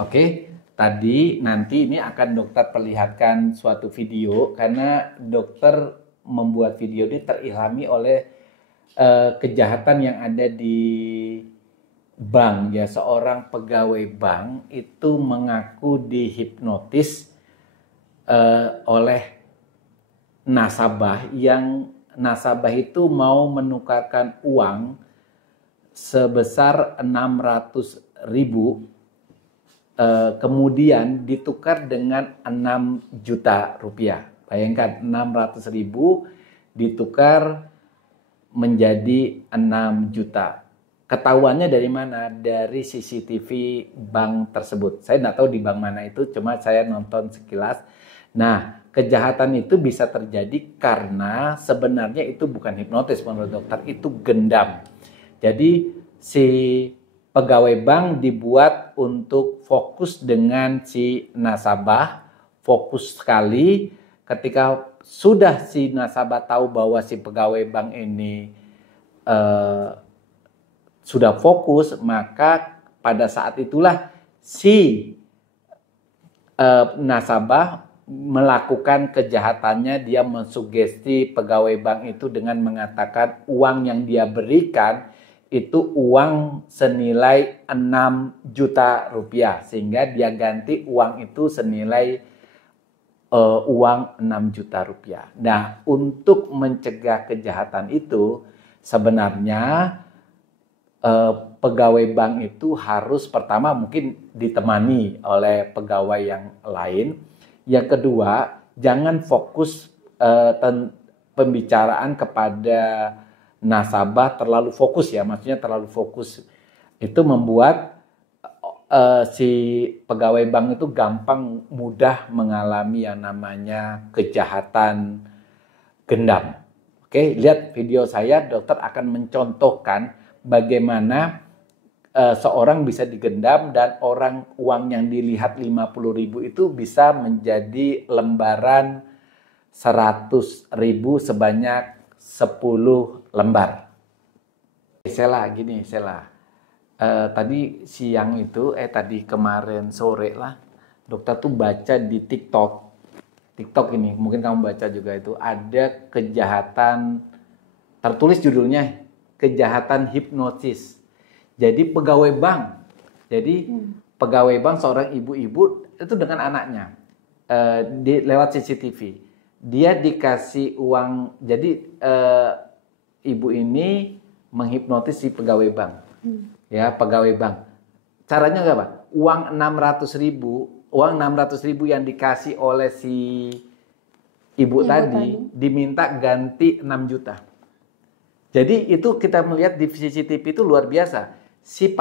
Oke, tadi nanti ini akan dokter perlihatkan suatu video karena dokter membuat video ini terilhami oleh kejahatan yang ada di bank ya. Seorang pegawai bank itu mengaku dihipnotis oleh nasabah yang nasabah itu mau menukarkan uang sebesar 600.000, kemudian ditukar dengan 6 juta rupiah. Bayangkan 600.000 ditukar menjadi 6 juta. Ketahuannya dari mana? Dari CCTV bank tersebut. Saya nggak tahu di bank mana itu, cuma saya nonton sekilas. Nah, kejahatan itu bisa terjadi karena sebenarnya itu bukan hipnotis menurut dokter, itu gendam. Jadi si pegawai bank dibuat untuk fokus dengan si nasabah, fokus sekali. Ketika sudah si nasabah tahu bahwa si pegawai bank ini sudah fokus, maka pada saat itulah si nasabah melakukan kejahatannya. Dia mensugesti pegawai bank itu dengan mengatakan uang yang dia berikan itu uang senilai 6 juta rupiah, sehingga dia ganti uang itu senilai uang 6 juta rupiah. Nah, untuk mencegah kejahatan itu sebenarnya pegawai bank itu harus pertama mungkin ditemani oleh pegawai yang lain. Yang kedua, jangan fokus pembicaraan kepada nasabah terlalu fokus ya, maksudnya terlalu fokus. Itu membuat si pegawai bank itu gampang mudah mengalami yang namanya kejahatan gendam. Oke, lihat video saya, dokter akan mencontohkan bagaimana seorang bisa digendam dan uang yang dilihat 50.000 itu bisa menjadi lembaran 100.000 sebanyak 10 lembar. Sela, gini Sela. Tadi siang itu, tadi kemarin sore lah, dokter tuh baca di TikTok ini, mungkin kamu baca juga itu, ada kejahatan, tertulis judulnya, kejahatan hipnosis. Jadi pegawai bank seorang ibu-ibu itu dengan anaknya lewat CCTV. Dia dikasih uang, jadi ibu ini menghipnotis si pegawai bank. Ya, pegawai bank. Caranya apa? Uang 600.000 yang dikasih oleh si ibu tadi diminta ganti 6 juta. Jadi itu kita melihat di CCTV itu luar biasa. Si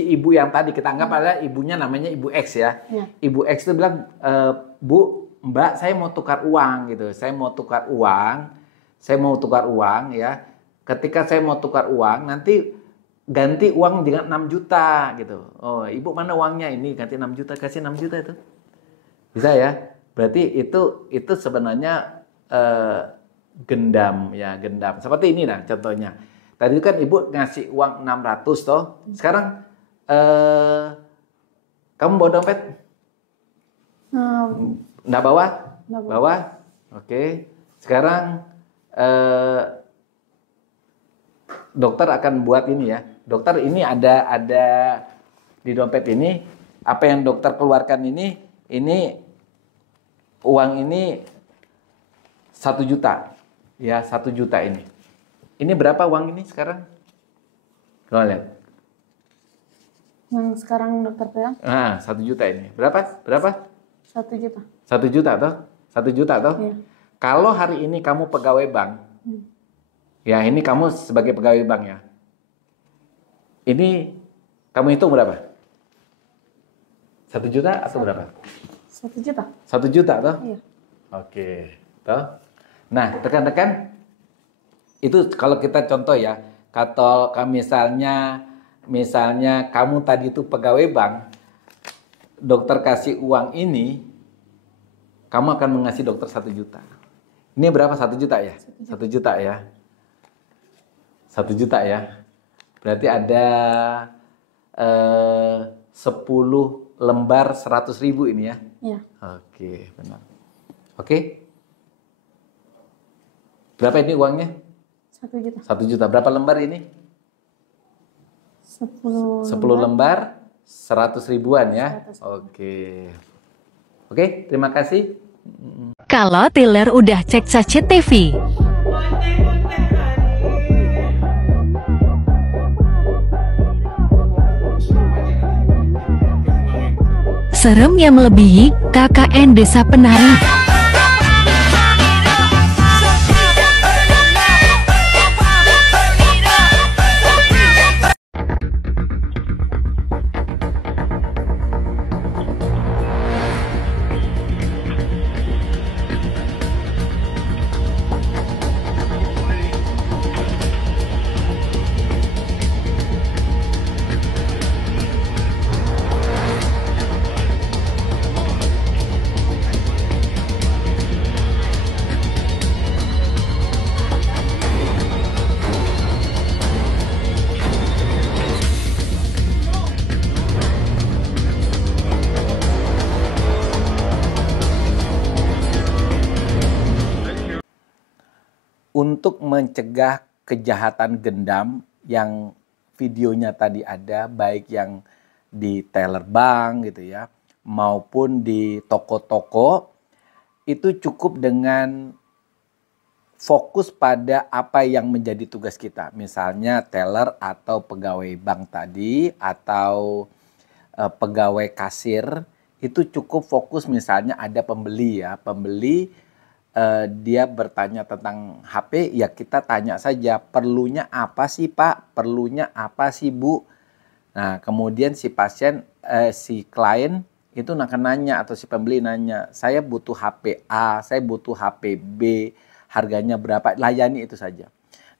ibu yang tadi kita anggap adalah ibunya, namanya Ibu X ya. Ibu X itu bilang, Bu, Mbak, saya mau tukar uang gitu. Saya mau tukar uang ya. Ketika saya mau tukar uang, nanti ganti uang dengan 6 juta gitu. Oh, Ibu mana uangnya? Ini ganti 6 juta, kasih 6 juta itu. Bisa ya? Berarti itu sebenarnya gendam ya, gendam. Seperti ini nah contohnya. Tadi kan Ibu ngasih uang 600 toh. Sekarang kamu bawa dompet? Nggak bawa? Bawa? Oke. Sekarang dokter akan buat ini ya. Dokter ini ada di dompet ini, apa yang dokter keluarkan ini uang ini 1 juta. Ya, 1 juta ini. Ini berapa uang ini sekarang? Coba lihat. Yang sekarang dokter bilang? 1 juta ini. Berapa? 1 juta. 1 juta toh? 1 juta toh? Iya. Kalau hari ini kamu pegawai bank, ya ini kamu sebagai pegawai bank ya. Ini kamu hitung berapa? 1 juta atau berapa? 1 juta. 1 juta toh? Iya. Oke, toh. Nah, rekan-rekan, itu kalau kita contoh ya, kalau misalnya kamu tadi itu pegawai bank, dokter kasih uang ini, kamu akan mengasih dokter 1 juta. Ini berapa? 1 juta ya? 1 juta ya. 1 juta ya. Berarti ada 10 lembar 100.000 ini ya? Iya. Oke, benar. Oke. Berapa ini uangnya? 1 juta. 1 juta. Berapa lembar ini? 10 10 lembar 100 ribuan ya? 100. Oke. Oke, terima kasih. Kalau Tiller udah cek Sace TV. Serem yang melebihi KKN Desa Penari. Untuk mencegah kejahatan gendam yang videonya tadi ada, baik yang di teller bank gitu ya, maupun di toko-toko, itu cukup dengan fokus pada apa yang menjadi tugas kita. Misalnya teller atau pegawai bank tadi, atau pegawai kasir, itu cukup fokus misalnya ada pembeli ya, pembeli dia bertanya tentang HP, ya kita tanya saja, perlunya apa sih Pak? Perlunya apa sih Bu? Nah, kemudian si pasien, si klien itu akan nanya, atau si pembeli nanya, saya butuh HP A, saya butuh HP B, harganya berapa? Layani itu saja.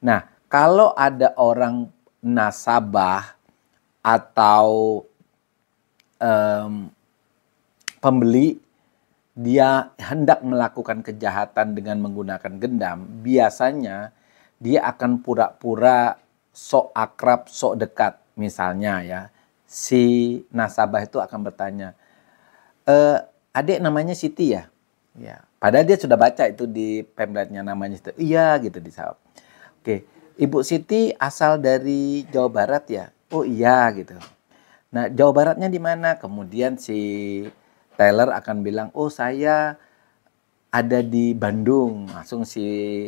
Nah, kalau ada orang nasabah atau pembeli, dia hendak melakukan kejahatan dengan menggunakan gendam, biasanya dia akan pura-pura sok akrab, sok dekat. Misalnya ya, si nasabah itu akan bertanya, adik namanya Siti ya? Ya, padahal dia sudah baca itu di pamfletnya namanya Siti. Iya gitu dijawab. Oke, Ibu Siti asal dari Jawa Barat ya? Oh iya gitu. Nah, Jawa Baratnya di mana? Kemudian si Taylor akan bilang, oh saya ada di Bandung. Langsung si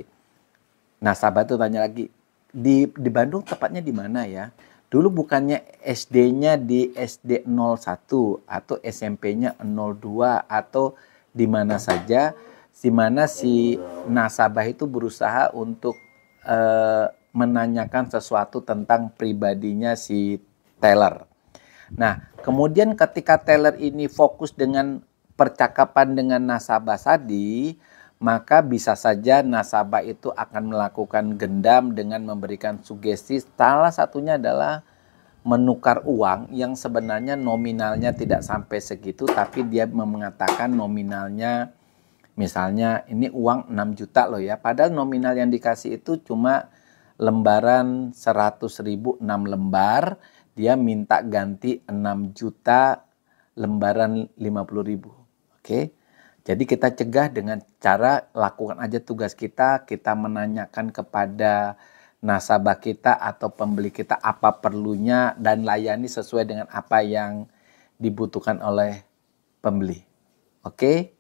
nasabah itu tanya lagi, di Bandung tepatnya di mana ya? Dulu bukannya SD-nya di SD 01 atau SMP-nya 02 atau di mana saja, di mana si nasabah itu berusaha untuk menanyakan sesuatu tentang pribadinya si Taylor. Nah, kemudian ketika teller ini fokus dengan percakapan dengan nasabah tadi, maka bisa saja nasabah itu akan melakukan gendam dengan memberikan sugesti. Salah satunya adalah menukar uang yang sebenarnya nominalnya tidak sampai segitu, tapi dia mengatakan nominalnya, misalnya ini uang 6 juta loh ya, padahal nominal yang dikasih itu cuma lembaran 100.000 6 lembar. Dia minta ganti 6 juta lembaran 50.000. Oke. Jadi kita cegah dengan cara lakukan aja tugas kita menanyakan kepada nasabah kita atau pembeli kita apa perlunya dan layani sesuai dengan apa yang dibutuhkan oleh pembeli. Oke.